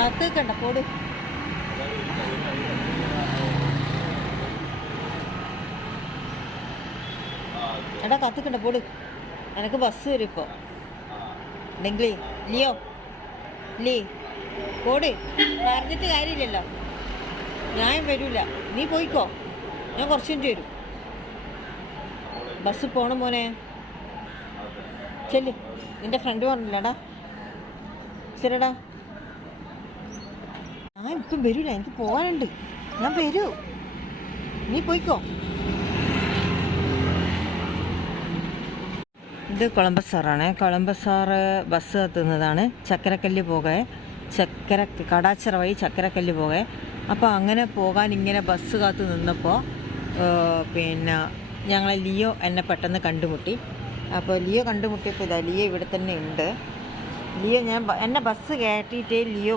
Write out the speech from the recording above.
കാത്തുക്കണ്ട പോട്. എടാ കാത്തുക്കണ്ട പോട്. എനിക്ക് ബസ് വരും ഇപ്പോൾ. ഉണ്ടെങ്കിൽ ലിയോ പോട്. പറഞ്ഞിട്ട് കാര്യമില്ലല്ലോ. ഞാൻ വരില്ല, നീ പോയിക്കോ. ഞാൻ കുറച്ച് മിനിറ്റ് വരും. ബസ് പോണം മോനെ. ചെല്ല്. നിൻ്റെ ഫ്രണ്ട് പറഞ്ഞില്ലടാ. ശരിടാ. ഞാൻ ഇപ്പം വരില്ല, എനിക്ക് പോകാനുണ്ട്. ഞാൻ വരൂ, നീ പോയിക്കോ. ഇത് കൊളംബസാറാണ്. കൊളംബസാറ് ബസ് എത്തുന്നതാണ്. ചക്കരക്കല്ല് പോകെ കടാച്ചിറ വഴി ചക്കരക്കല്ല് പോകെ. അപ്പോൾ അങ്ങനെ പോകാൻ ഇങ്ങനെ ബസ് കാത്ത് നിന്നപ്പോൾ പിന്നെ ഞങ്ങളെ ലിയോ എന്നെ പെട്ടെന്ന് കണ്ടുമുട്ടി. അപ്പോൾ ലിയോ കണ്ടുമുട്ടിയപ്പോൾ ലിയോ ഇവിടെ തന്നെ ഉണ്ട്. ലിയോ എന്നെ ബസ് കയറ്റിയിട്ടേ ലിയോ